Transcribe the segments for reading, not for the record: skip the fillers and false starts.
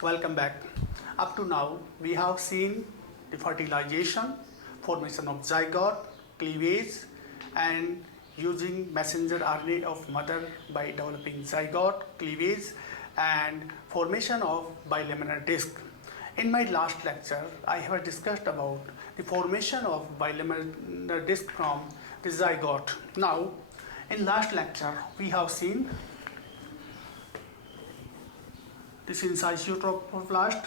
Welcome back. Up to now, we have seen the fertilization, formation of zygote, cleavage, and using messenger RNA of mother by developing zygote, cleavage, and formation of bilaminar disc. In my last lecture, I have discussed about the formation of bilaminar disc from the zygote. Now, in last lecture, we have seen this in situ trophoblast,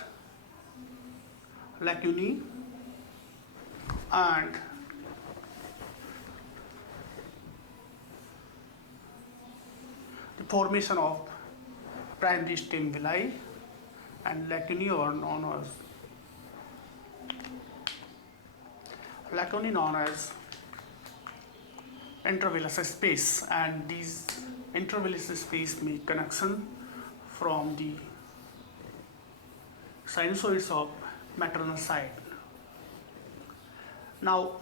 lacunae, and the formation of primary stem villi and lacunae known as intravillous space, and these intravillous space make connection from the sinusoids of maternal side. Now,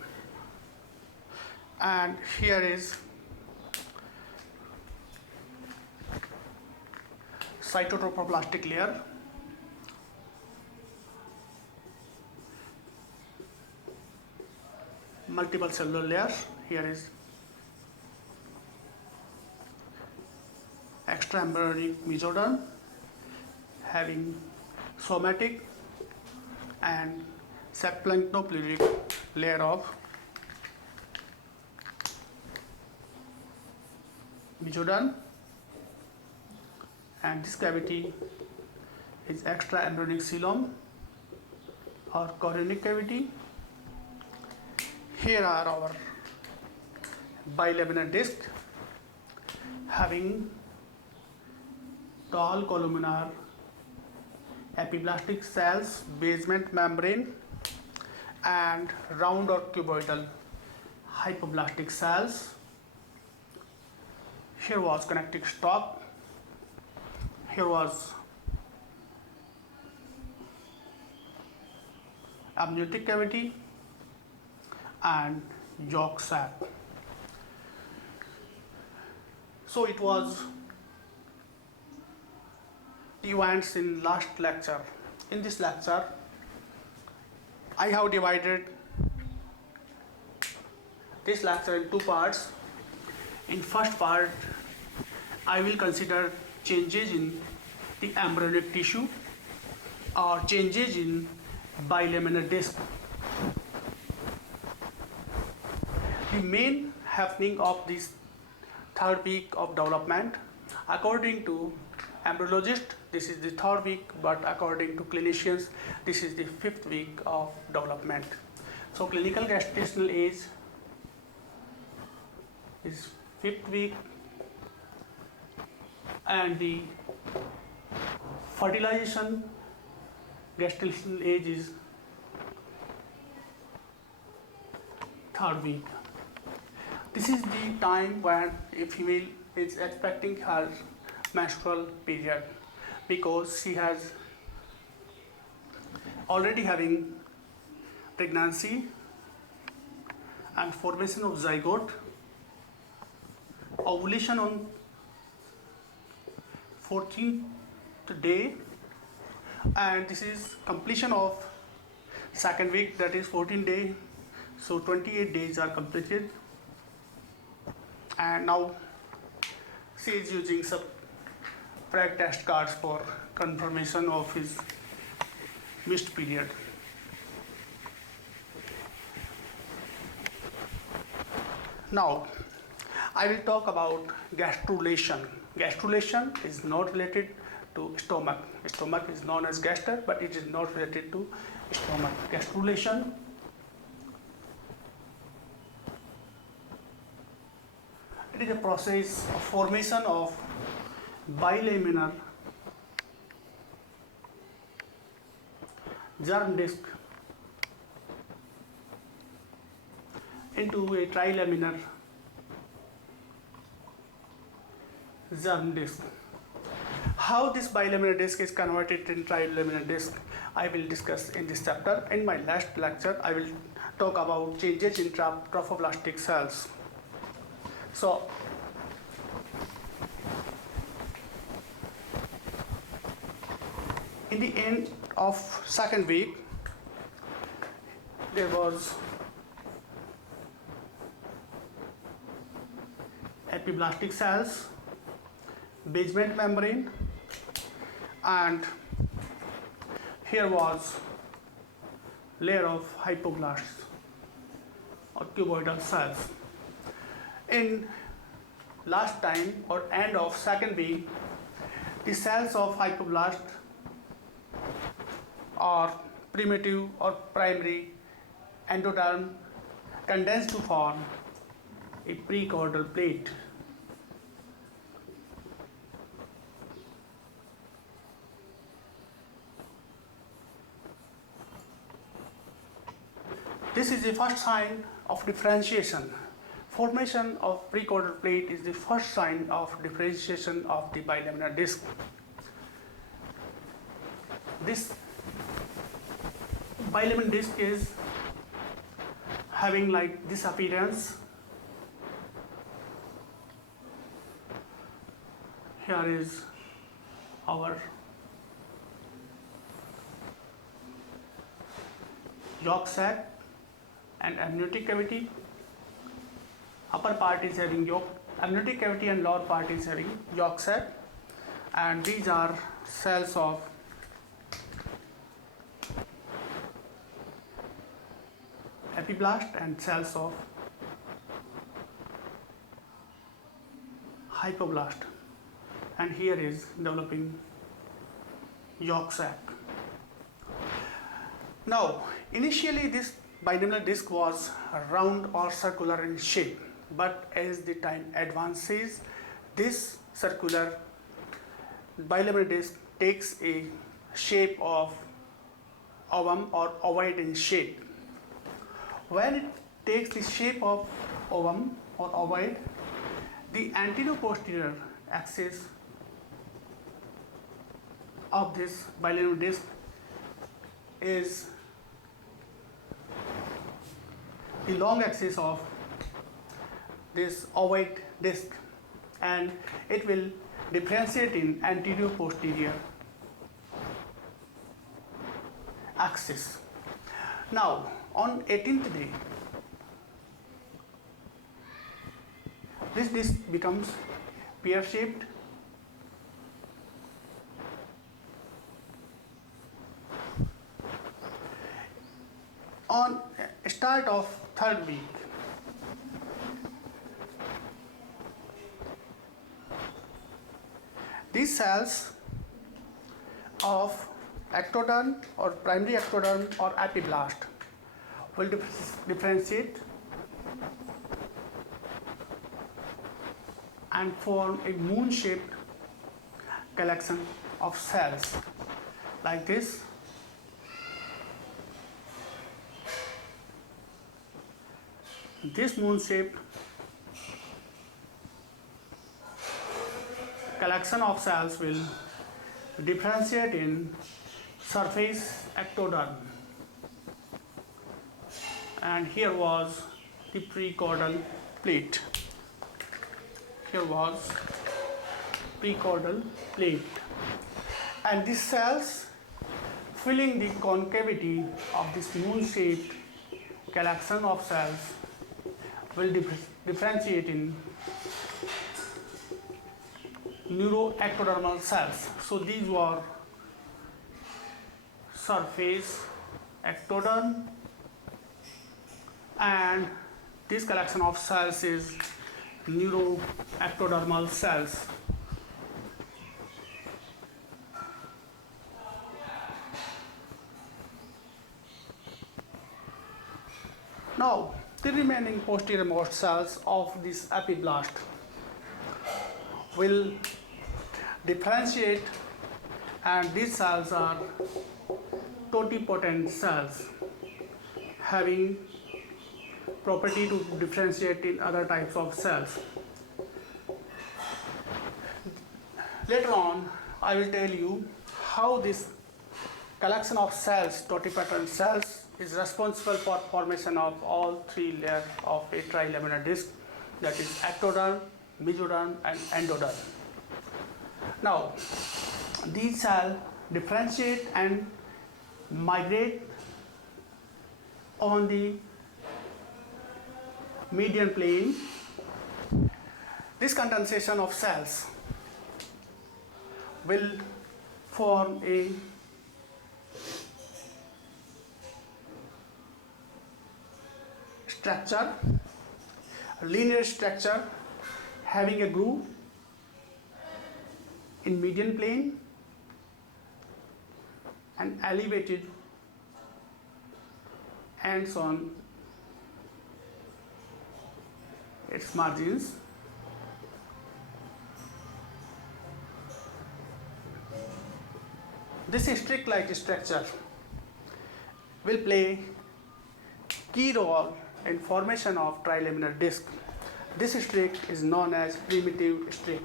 and here is cytotropoplastic layer, multiple cellular layers. Here is extraembryonic mesoderm having somatic and subplanktonopleuric layer of mesoderm, and this cavity is extraembryonic coelom or chorionic cavity. Here are our bilaminar disc having tall columnar epiblastic cells, basement membrane, and round or cuboidal hypoblastic cells. Here was connecting stalk. Here was amniotic cavity and yolk sac. So it was the events in last lecture. In this lecture, I have divided this lecture in two parts. In first part, I will consider changes in the embryonic tissue or changes in bilaminar disc. The main happening of this third week of development, according to embryologist, this is the third week, but according to clinicians, this is the fifth week of development. So clinical gestational age is fifth week, and the fertilization gestational age is third week. This is the time when a female is expecting her menstrual period, because she has already having pregnancy and formation of zygote, ovulation on 14th day, and this is completion of second week, that is 14 days, so 28 days are completed. And now she is using some preg test cards for confirmation of his missed period. Now, I will talk about gastrulation. Gastrulation is not related to stomach. Stomach is known as gaster, but it is not related to stomach. Gastrulation it is a process of formation of bilaminar germ disc into a trilaminar germ disc. How this bilaminar disc is converted in trilaminar disc, I will discuss in this chapter. In my last lecture, I will talk about changes in trophoblastic cells. So, In the end of second week, there was epiblastic cells, basement membrane, and here was layer of hypoblasts or cuboidal cells. In last time or end of second week, the cells of hypoblast or primitive or primary endoderm condense to form a precaudal plate. This is the first sign of differentiation. Formation of precaudal plate is the first sign of differentiation of the bilaminar disc. This bilaminar disc is having like this appearance. Here is our yolk sac and amniotic cavity. Upper part is having amniotic cavity and lower part is having yolk sac, and these are cells of epiblast and cells of hypoblast, and here is developing yolk sac. Now, initially this bilaminar disc was round or circular in shape, but as the time advances, this circular bilaminar disc takes a shape of ovum or ovoid in shape. When it takes the shape of ovum or ovoid, the anterior-posterior axis of this bilaminar disc is the long axis of this ovoid disc, and it will differentiate in anterior-posterior axis. Now, on 18th day, this disc becomes pear-shaped. On start of third week, these cells of ectoderm or primary ectoderm or epiblast will differentiate and form a moon-shaped collection of cells like this. This moon-shaped collection of cells will differentiate in surface ectoderm, and here was the precaudal plate. Here was precaudal plate, and these cells filling the concavity of this moon-shaped collection of cells will differentiate in neuroectodermal cells. So these were surface ectoderm, and this collection of cells is neuroectodermal cells. Now, the remaining posterior most cells of this epiblast will differentiate, and these cells are totipotent cells having property to differentiate in other types of cells. Later on, I will tell you how this collection of cells, totipotent cells, is responsible for formation of all three layers of a trilaminar disc, that is ectoderm, mesoderm, and endoderm. Now, these cells differentiate and migrate on the median plane. This condensation of cells will form a structure, a linear structure having a groove in median plane and elevated ends on its margins. This streak-like structure will play key role in formation of trilaminar disc. This streak is known as primitive streak.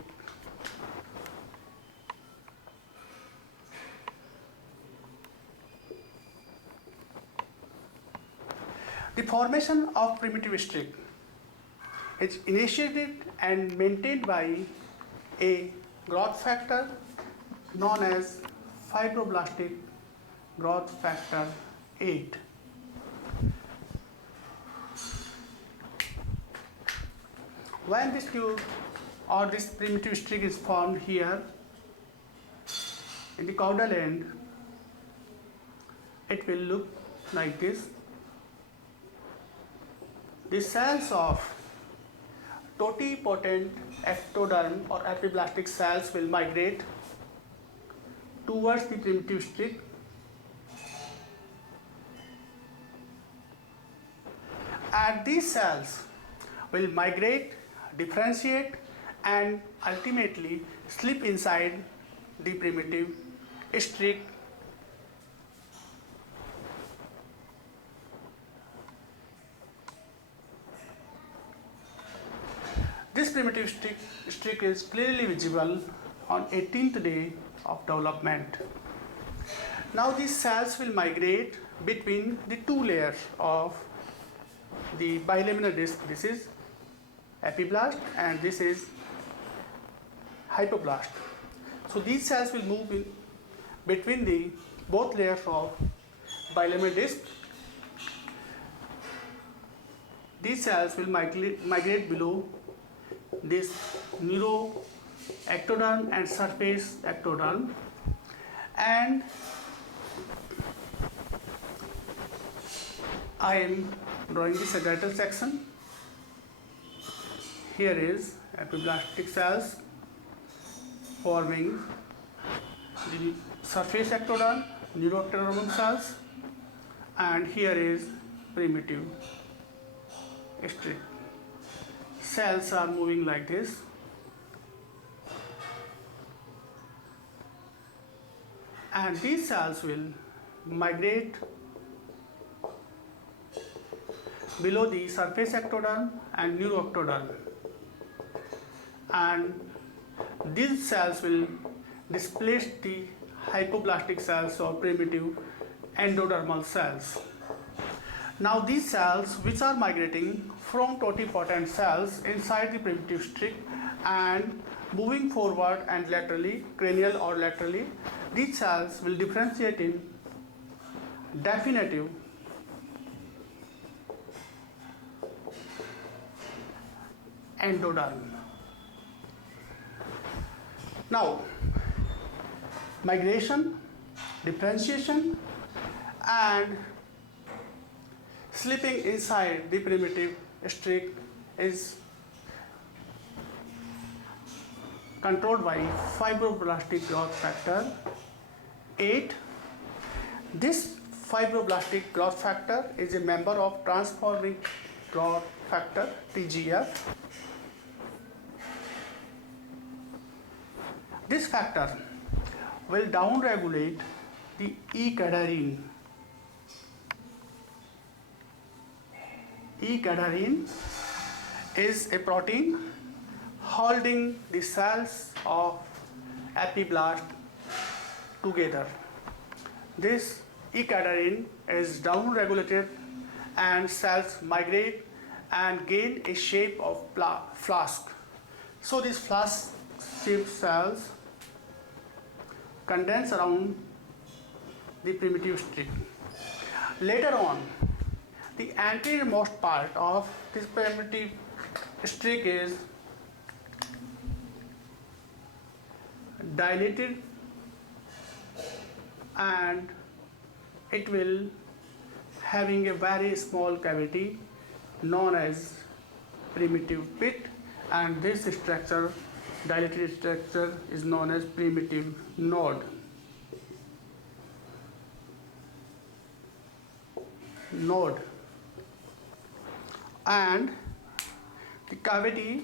The formation of primitive streak is initiated and maintained by a growth factor known as fibroblastic growth factor 8. When this tube or this primitive streak is formed here in the caudal end, it will look like this. The cells of totipotent ectoderm or epiblastic cells will migrate towards the primitive streak and these cells will migrate, differentiate and ultimately slip inside the primitive streak. This primitive streak is clearly visible on 18th day of development. Now these cells will migrate between the two layers of the bilaminar disc. This is epiblast and this is hypoblast. So these cells will move in between the both layers of bilaminar disc. These cells will migrate below this neuroectoderm and surface ectoderm, and I am drawing the sagittal section. Here is epiblastic cells forming the surface ectoderm, neuroectodermal cells, and here is primitive streak. Cells are moving like this. And these cells will migrate below the surface ectoderm and neuroectoderm. And these cells will displace the hypoplastic cells or primitive endodermal cells. Now these cells which are migrating from totipotent cells inside the primitive streak and moving forward and laterally, cranial or laterally, these cells will differentiate in definitive endoderm. Now, migration, differentiation and slipping inside the primitive streak is controlled by fibroblastic growth factor 8. This fibroblastic growth factor is a member of transforming growth factor TGF. This factor will downregulate the E-cadherin. E-cadherin is a protein holding the cells of epiblast together. This E-cadherin is downregulated and cells migrate and gain a shape of flask. So these flask-shaped cells condense around the primitive streak. Later on, the anteriormost part of this primitive streak is dilated and it will having a very small cavity known as primitive pit, and this structure, dilated structure, is known as primitive node. And the cavity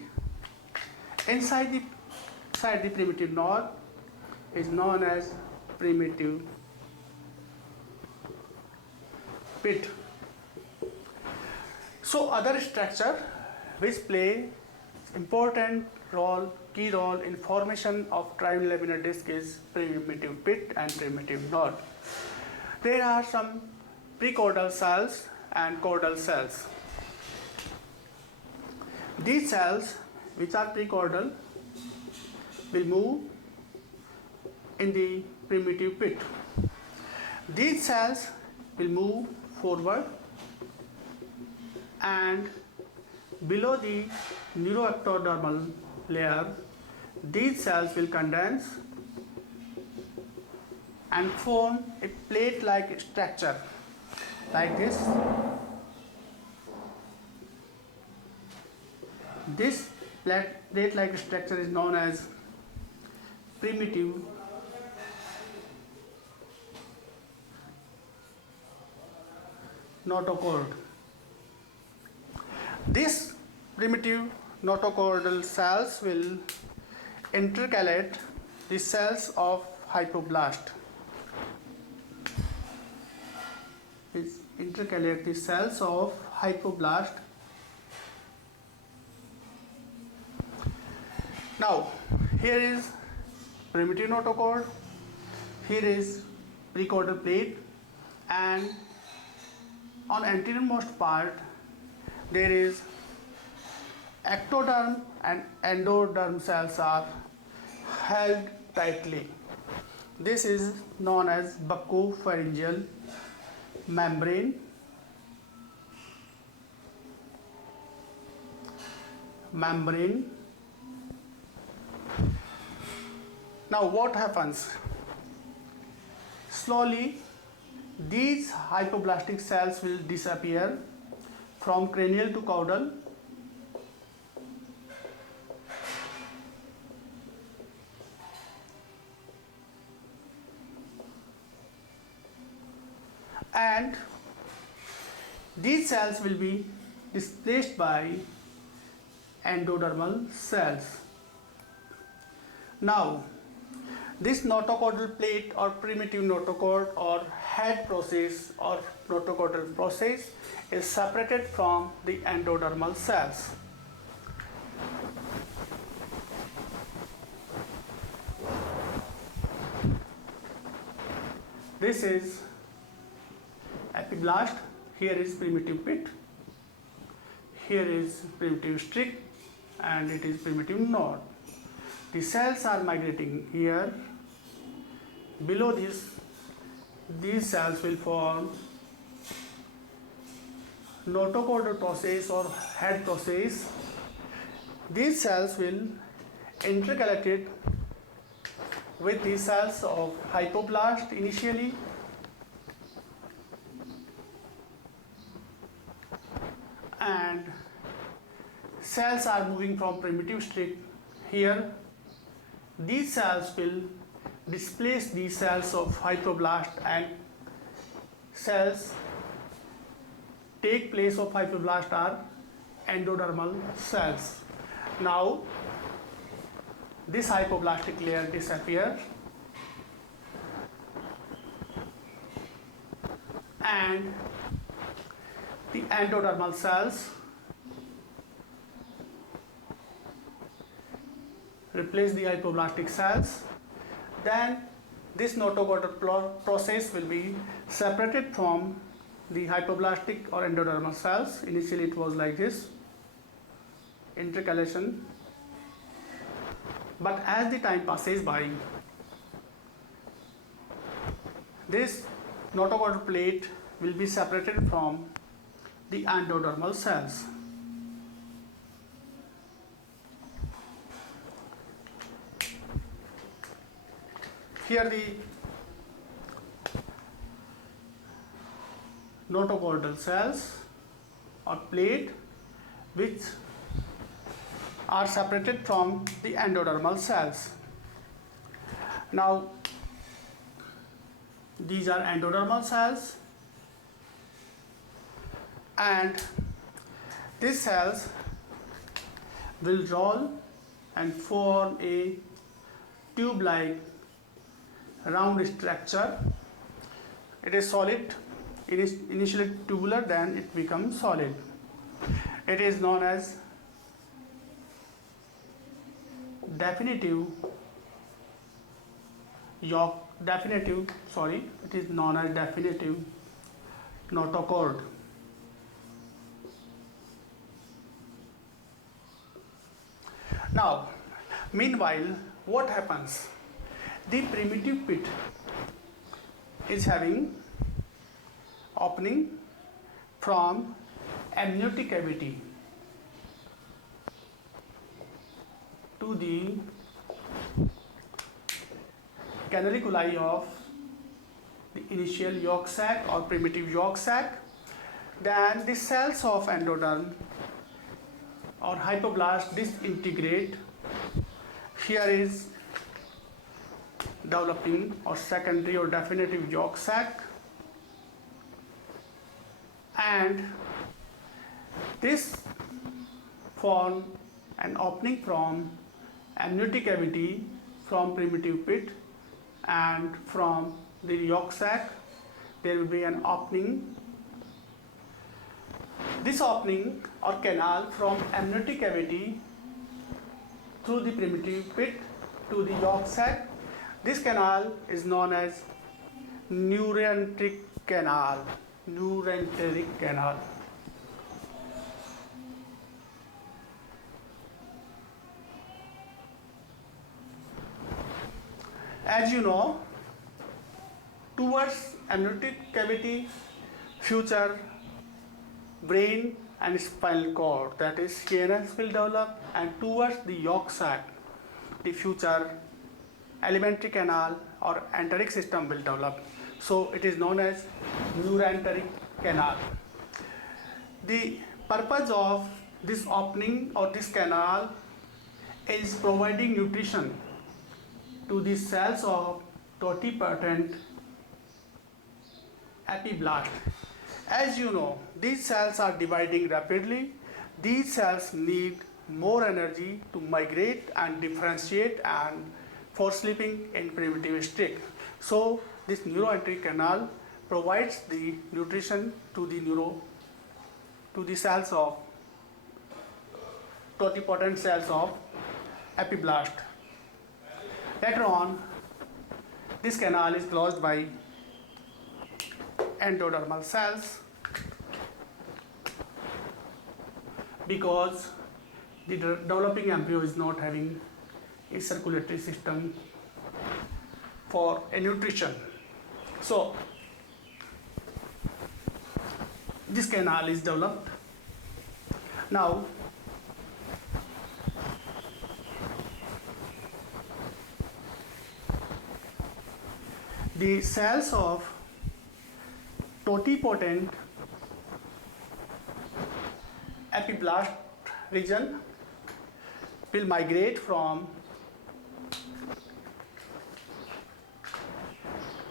inside the primitive node is known as primitive pit. So other structure which play important role, key role in formation of trigeminal laminar disc is primitive pit and primitive node. There are some precaudal cells and caudal cells. These cells which are precaudal will move in the primitive pit. These cells will move forward and below the neuroectodermal layer, these cells will condense and form a plate-like structure like this. This plate-like structure is known as primitive notochord. This primitive notochordal cells will intercalate the cells of hypoblast. Intercalate the cells of hypoblast. Now, here is primitive notochord, here is precaudal plate, and on anteriormost part there is ectoderm and endoderm cells are held tightly. This is known as buccopharyngeal membrane. Now what happens? Slowly these hypoblastic cells will disappear from cranial to caudal, and these cells will be displaced by endodermal cells. Now, this notochordal plate or primitive notochord or head process or notochordal process is separated from the endodermal cells. This is epiblast, here is primitive pit, here is primitive streak, and it is primitive node. The cells are migrating here. Below this, these cells will form notochordal process or head process. These cells will intercalate with the cells of hypoblast initially, and cells are moving from primitive streak here. These cells will displace these cells of hypoblast, and cells take place of hypoblast are endodermal cells. Now this hypoblastic layer disappears and the endodermal cells replace the hypoblastic cells. Then this notochordal process will be separated from the hypoblastic or endodermal cells. Initially it was like this, intercalation, but as the time passes by, this notochord plate will be separated from the endodermal cells. Here the notochordal cells or plate which are separated from the endodermal cells. Now these are endodermal cells, and these cells will roll and form a tube-like round structure. It is solid. It is initially tubular, then it becomes solid. It is known as definitive notochord. Now, meanwhile, what happens? The primitive pit is having opening from amniotic cavity to the canaliculi of the initial yolk sac or primitive yolk sac. Then the cells of endoderm or hypoblast disintegrate. Here is developing or secondary or definitive yolk sac, and this form an opening from amniotic cavity from primitive pit, and from the yolk sac there will be an opening. This opening or canal from amniotic cavity through the primitive pit to the yolk sac, this canal is known as neuroanteric canal. Neuroanteric canal. As you know, towards amniotic cavity, future brain and spinal cord, that is CNS, will develop, and towards the yolk sac, the future alimentary canal or enteric system will develop. So it is known as neuroanteric canal. The purpose of this opening or this canal is providing nutrition to the cells of totipotent epiblast. As you know, these cells are dividing rapidly. These cells need more energy to migrate and differentiate and for sleeping in primitive state. So this neuroanteric canal provides the nutrition to the cells of totipotent cells of epiblast. Later on, this canal is closed by endodermal cells because the developing embryo is not having a circulatory system for a nutrition. So this canal is developed. Now the cells of totipotent epiblast region will migrate from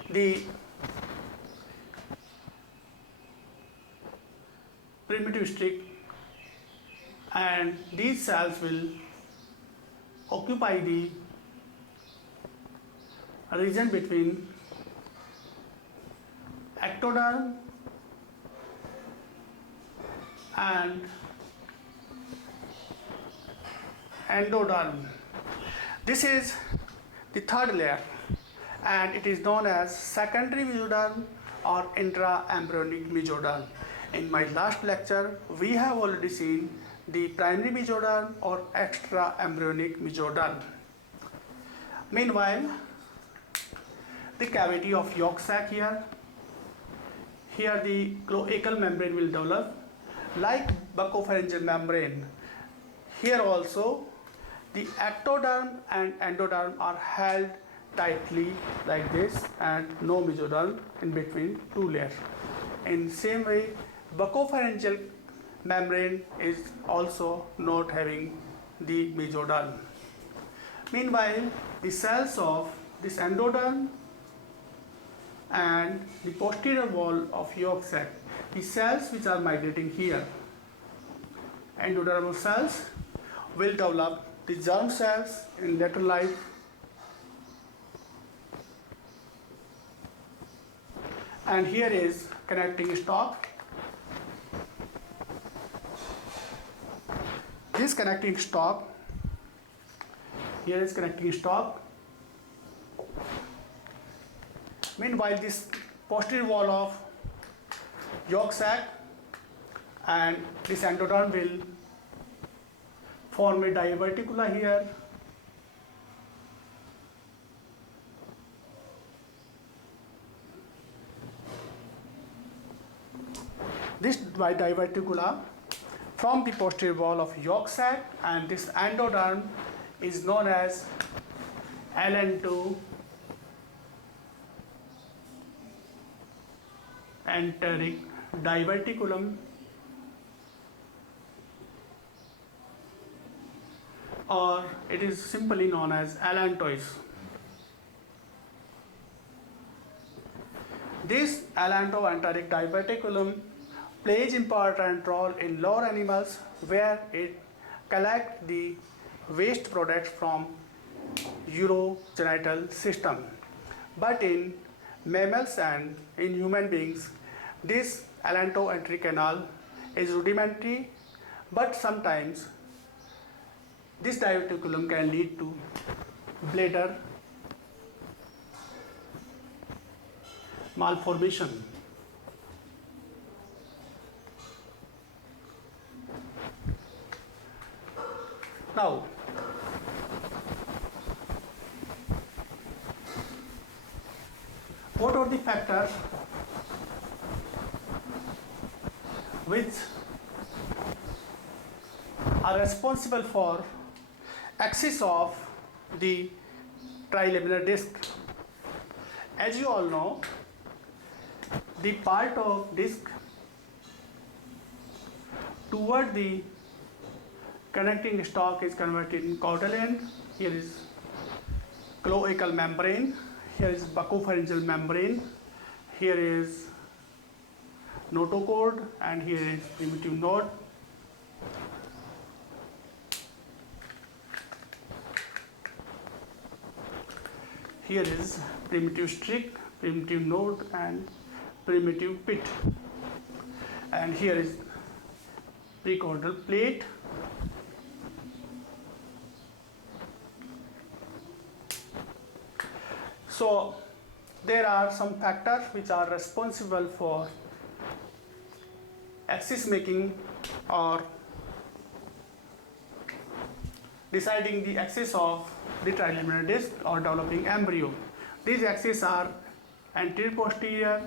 the primitive streak, and these cells will occupy the region between ectoderm and endoderm. This is the third layer, and it is known as secondary mesoderm or intra-embryonic mesoderm. In my last lecture, we have already seen the primary mesoderm or extra-embryonic mesoderm. Meanwhile, the cavity of yolk sac here, here the cloacal membrane will develop like buccopharyngeal membrane. Here also the ectoderm and endoderm are held tightly like this and no mesoderm in between two layers. In same way, buccopharyngeal membrane is also not having the mesoderm. Meanwhile, the cells of this endoderm and the posterior wall of yolk sac, the cells which are migrating here, endodermal cells, will develop the germ cells in later life. And here is connecting stalk. This connecting stalk, here is connecting stalk. Meanwhile, this posterior wall of yolk sac and this endoderm will form a diverticula here. This diverticula from the posterior wall of yolk sac and this endoderm is known as LN2 enteric diverticulum, or it is simply known as allantois. This allanto-enteric diverticulum plays important role in lower animals where it collects the waste products from urogenital system. But in mammals and in human beings, this allanto-enteric canal is rudimentary, but sometimes this diverticulum can lead to bladder malformation. Now, what are the factors which are responsible for axis of the trilaminar disc? As you all know, the part of disc toward the connecting stalk is converted in caudal end. Here is cloacal membrane, here is buccopharyngeal membrane, here is notochord, and here is primitive node. Here is primitive streak, primitive node, and primitive pit. And here is precaudal plate. So there are some factors which are responsible for axis making or deciding the axis of the trilaminar disc or developing embryo. These axes are anterior posterior,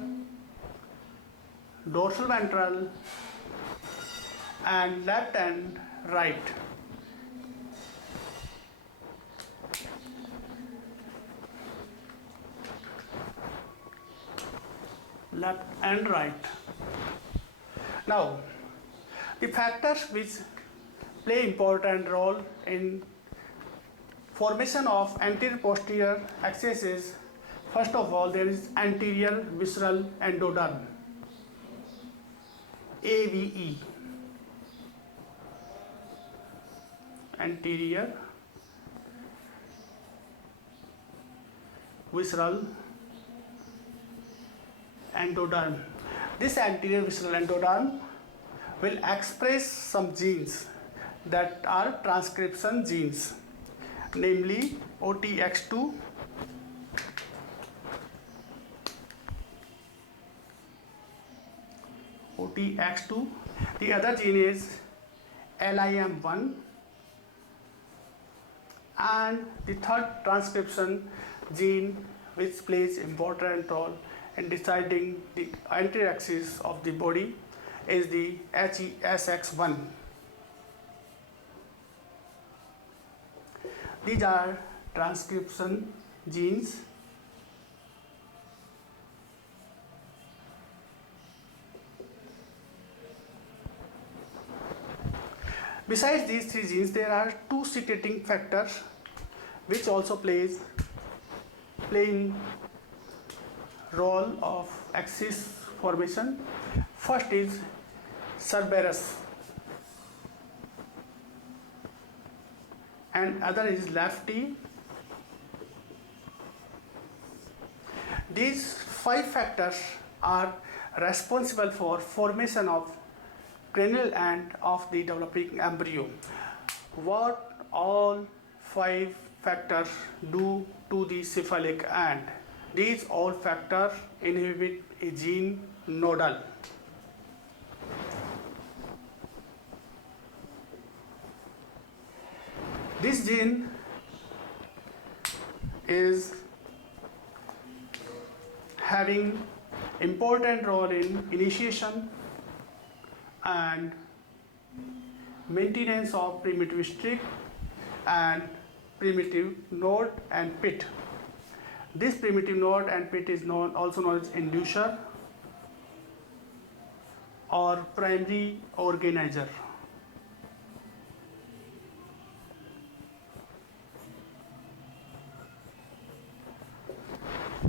dorsal ventral, and left and right. Left and right. Now, the factors which play important role in formation of anterior posterior axis is, first of all, there is anterior visceral endoderm, AVE, anterior visceral endoderm. This anterior visceral endoderm will express some genes that are transcription genes, namely OTX2, the other gene is LIM1, and the third transcription gene which plays important role in deciding the anterior axis of the body is the HESX1. These are transcription genes. Besides these three genes, there are two secreting factors which also playing role of axis formation. First is Cerberus and other is lefty. These five factors are responsible for formation of cranial end of the developing embryo. What all five factors do to the cephalic end? These all factors inhibit a gene nodal. This gene is having important role in initiation and maintenance of primitive streak and primitive node and pit. This primitive node and pit is also known as inducer or primary organizer.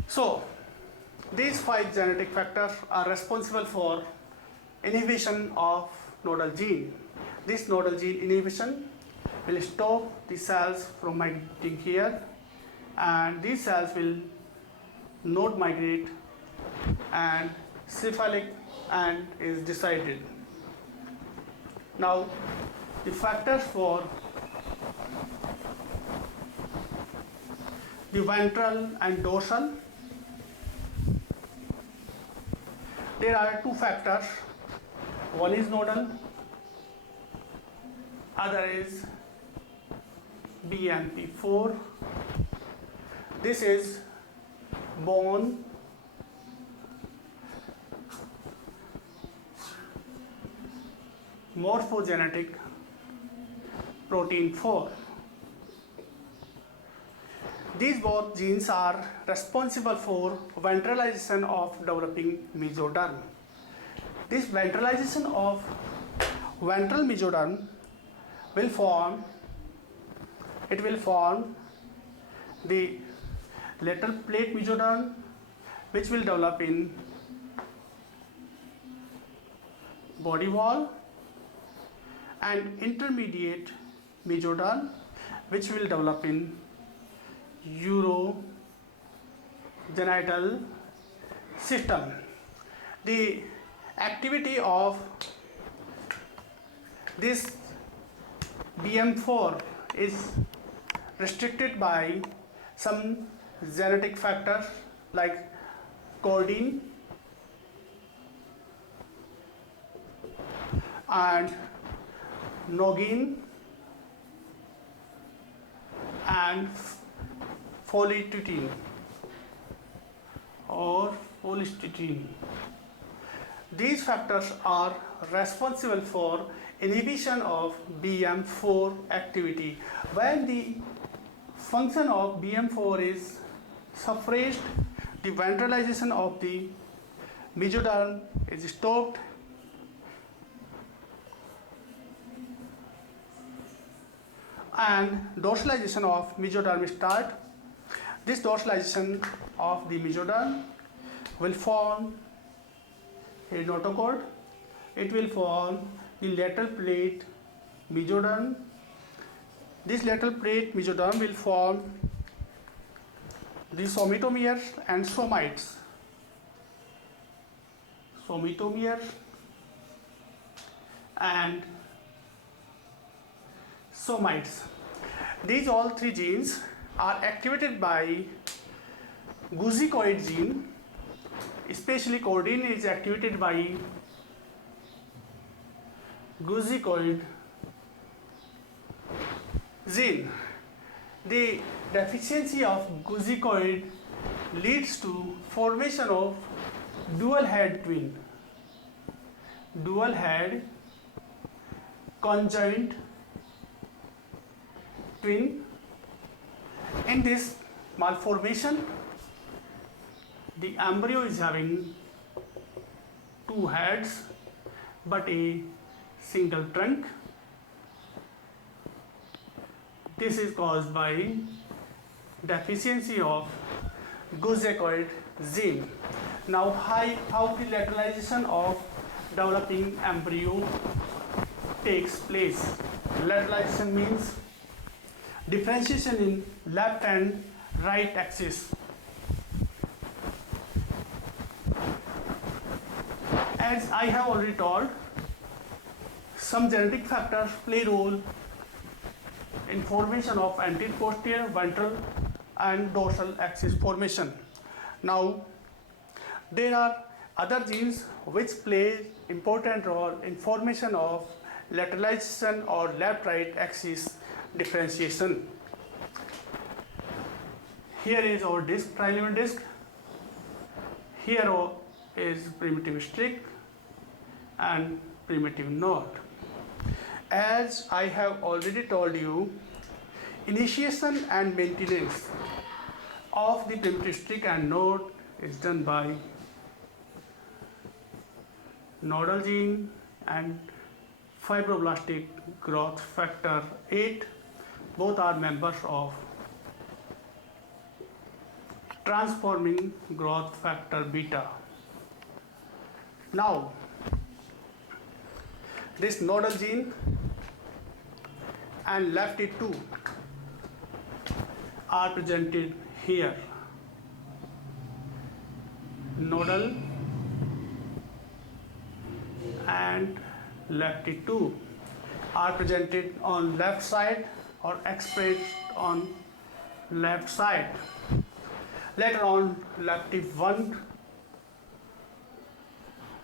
So, these five genetic factors are responsible for inhibition of nodal gene. This nodal gene inhibition will stop the cells from migrating here, and these cells will not migrate and cephalic end is decided. Now, the factors for the ventral and dorsal. There are two factors. One is nodal, other is BMP4. This is bone morphogenetic protein 4. These both genes are responsible for ventralization of developing mesoderm. This ventralization of ventral mesoderm will form the lateral plate mesoderm, which will develop in body wall, and intermediate mesoderm, which will develop in urogenital system. The activity of this BM4 is restricted by some genetic factors like codeine and nogin and phosphatidylcholine or phosphatidylcholine. These factors are responsible for inhibition of BM4 activity. When the function of BM4 is suppressed, the ventralization of the mesoderm is stopped and dorsalization of mesoderm start. This dorsalization of the mesoderm will form a notochord. It will form the lateral plate mesoderm. This lateral plate mesoderm will form the somatomere and somites. Somatomere and somites. These all three genes are activated by gougecoid gene. Especially codeine is activated by gougecoid gene. The deficiency of gougecoid leads to formation of dual head twin, dual head conjoined twin. In this malformation, the embryo is having two heads but a single trunk. This is caused by deficiency of glucocorticoid gene. Now, how the lateralization of developing embryo takes place. Lateralization means differentiation in left and right axis. As I have already told, some genetic factors play role in formation of anterior, posterior, ventral and dorsal axis formation. Now, there are other genes which play important role in formation of lateralization or left-right axis differentiation. Here is our disc, trigeminal disc. Here is primitive streak and primitive node. As I have already told you, initiation and maintenance of the primitive streak and node is done by nodal gene and fibroblastic growth factor 8. Both are members of transforming growth factor beta. Now, this nodal gene and LAFT2 are presented here. Nodal and LAFT2 are presented on left side or expressed on left side. Later on, LAFT1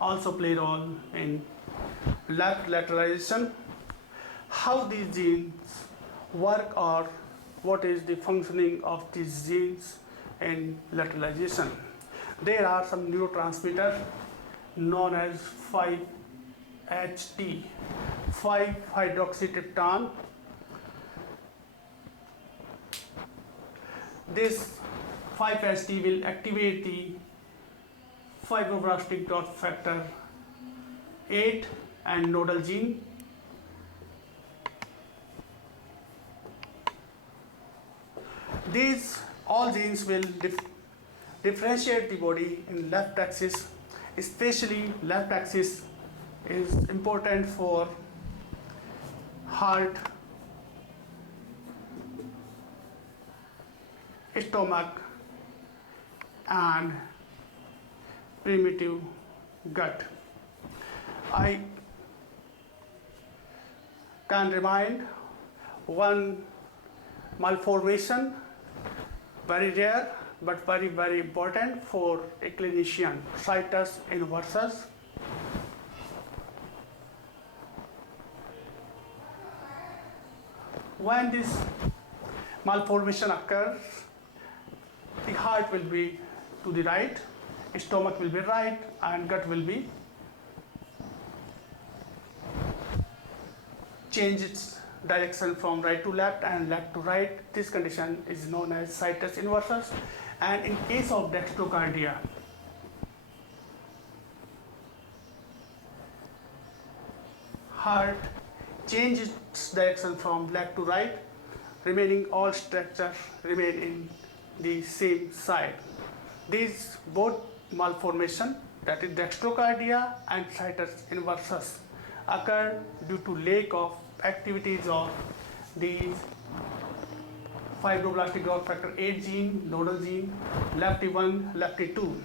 also play role in left lateralization. How these genes work or what is the functioning of these genes in lateralization. There are some neurotransmitters known as 5-HT, 5-hydroxytryptophan. This 5-HT will activate the fibroblastic growth factor 8 and nodal gene. These all genes will differentiate the body in left axis, especially left axis is important for heart, stomach and primitive gut. I can remind one malformation, very rare but very important for a clinician, situs inversus. When this malformation occurs, the heart will be to the right, stomach will be right and gut will be change its direction from right to left and left to right. This condition is known as situs inversus. And in case of dextrocardia, heart changes its direction from left to right, remaining all structures remain in the same side. These both malformation, that is dextrocardia and situs inversus, occur due to lack of activities of these fibroblastic growth factor 8 gene, nodal gene, LAFT1, LAFT2.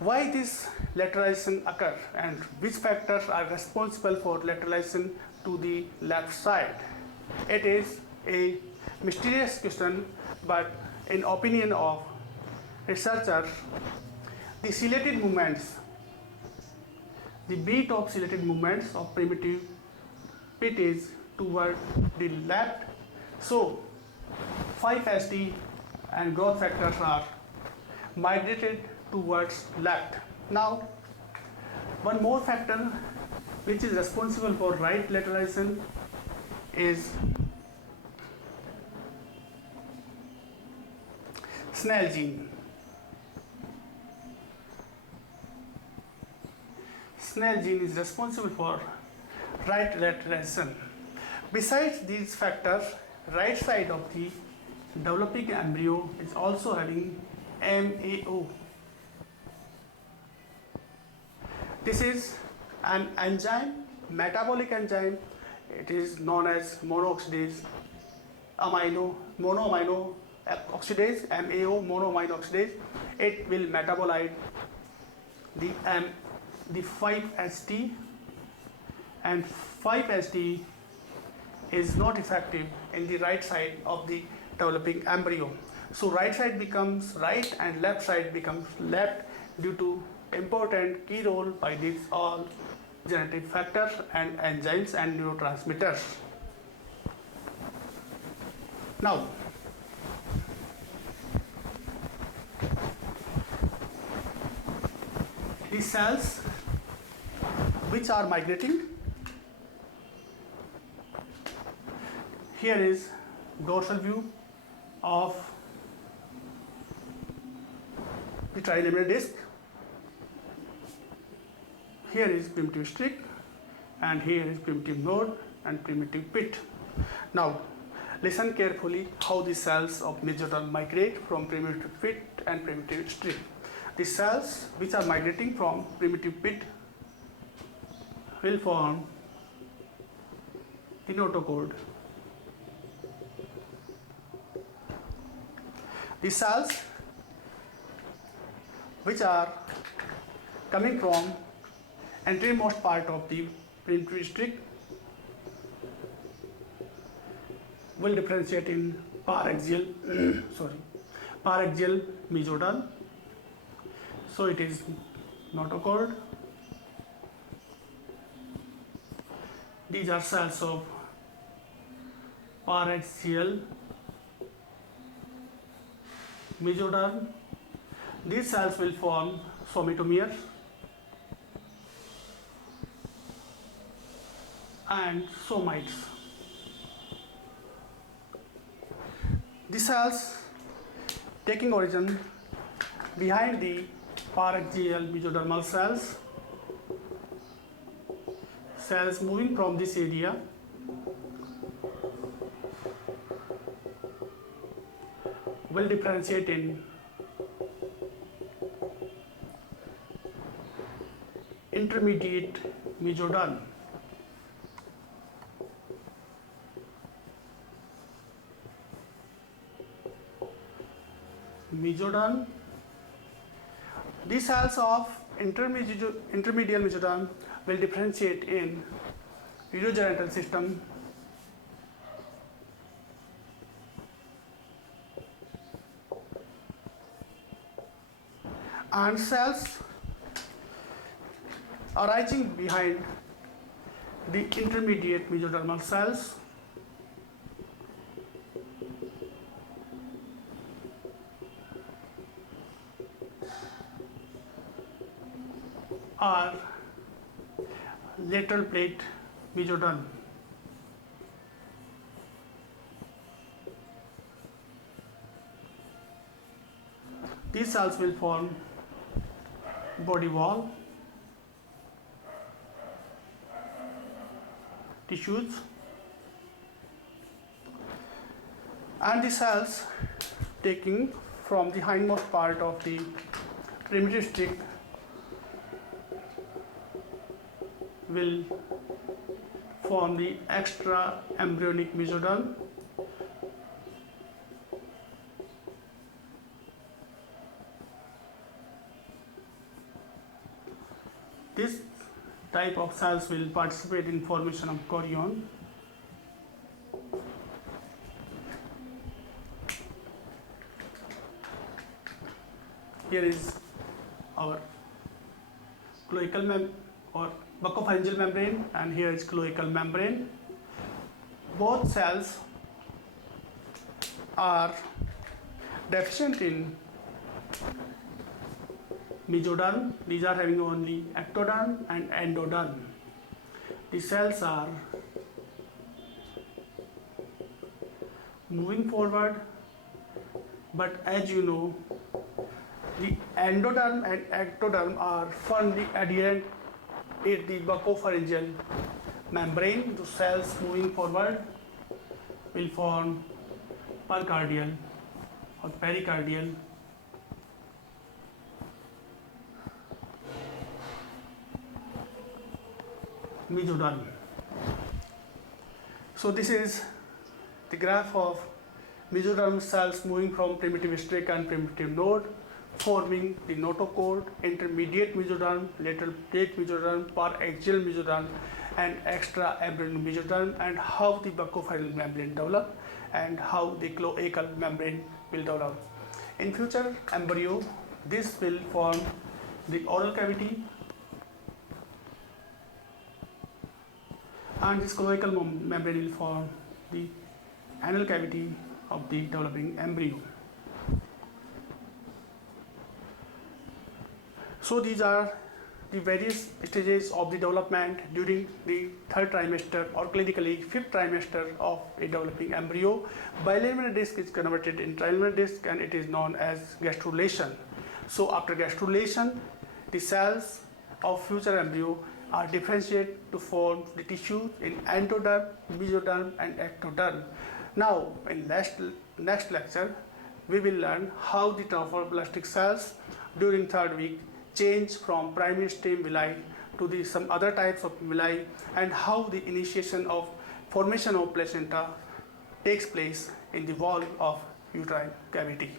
Why this lateralization occur and which factors are responsible for lateralization to the left side? It is a mysterious question, but in opinion of researchers, the ciliated movements, the beat of ciliated movements of primitive pit is toward the left. So 5-HT and growth factors are migrated towards left. Now, one more factor which is responsible for right lateralization is Snell gene. Snell gene is responsible for right lateralization. Besides these factors, right side of the developing embryo is also having MAO. This is an enzyme, metabolic enzyme. It is known as monoamino oxidase, MAO, monoamino oxidase. It will metabolize the 5-HT, and 5-HT is not effective in the right side of the developing embryo. So right side becomes right and left side becomes left due to important key role by these all genetic factors and enzymes and neurotransmitters. Now, the cells which are migrating, here is dorsal view of the trigeminal disc. Here is primitive strip, and here is primitive node and primitive pit. Now, listen carefully how the cells of majora migrate from primitive pit and primitive strip. The cells which are migrating from primitive pit will form the notochord. The cells which are coming from anteriormost part of the primitive strip will differentiate in paraxial mesoderm. So it is notochord. These are cells of paraxial mesoderm. These cells will form somatomere and somites. The cells taking origin behind the paraxial mesodermal cells, cells moving from this area will differentiate in intermediate mesoderm. Mesoderm. These cells of intermediate mesoderm will differentiate in urogenital system, and cells arising behind the intermediate mesodermal cells are lateral plate mesoderm. These cells will form body wall, tissues, and the cells taking from the hindmost part of the primitive stick will form the extra embryonic mesoderm. This type of cells will participate in formation of chorion. Here is our cloacal or buccopharyngeal membrane, and here is cloacal membrane. Both cells are deficient in mesoderm, these are having only ectoderm and endoderm. The cells are moving forward, but as you know, the endoderm and ectoderm are firmly adherent at the buccopharyngeal membrane. The cells moving forward will form percardial or pericardial mesoderm. So this is the graph of mesoderm cells moving from primitive streak and primitive node, forming the notochord, intermediate mesoderm, lateral plate mesoderm, paraxial mesoderm, and extra embryonic mesoderm, and how the buccopharyngeal membrane develop and how the cloacal membrane will develop. In future embryo, this will form the oral cavity, and this cloacal membrane will form the anal cavity of the developing embryo. So these are the various stages of the development during the third trimester or clinically fifth trimester of a developing embryo. Biliminal disc is converted in trigeminal disc and it is known as gastrulation. So after gastrulation, the cells of future embryo are differentiated to form the tissues in endoderm, mesoderm, and ectoderm. Now, in next lecture, we will learn how the trophoblastic cells during third week change from primary stem villi to some other types of villi, and how the initiation of formation of placenta takes place in the wall of uterine cavity.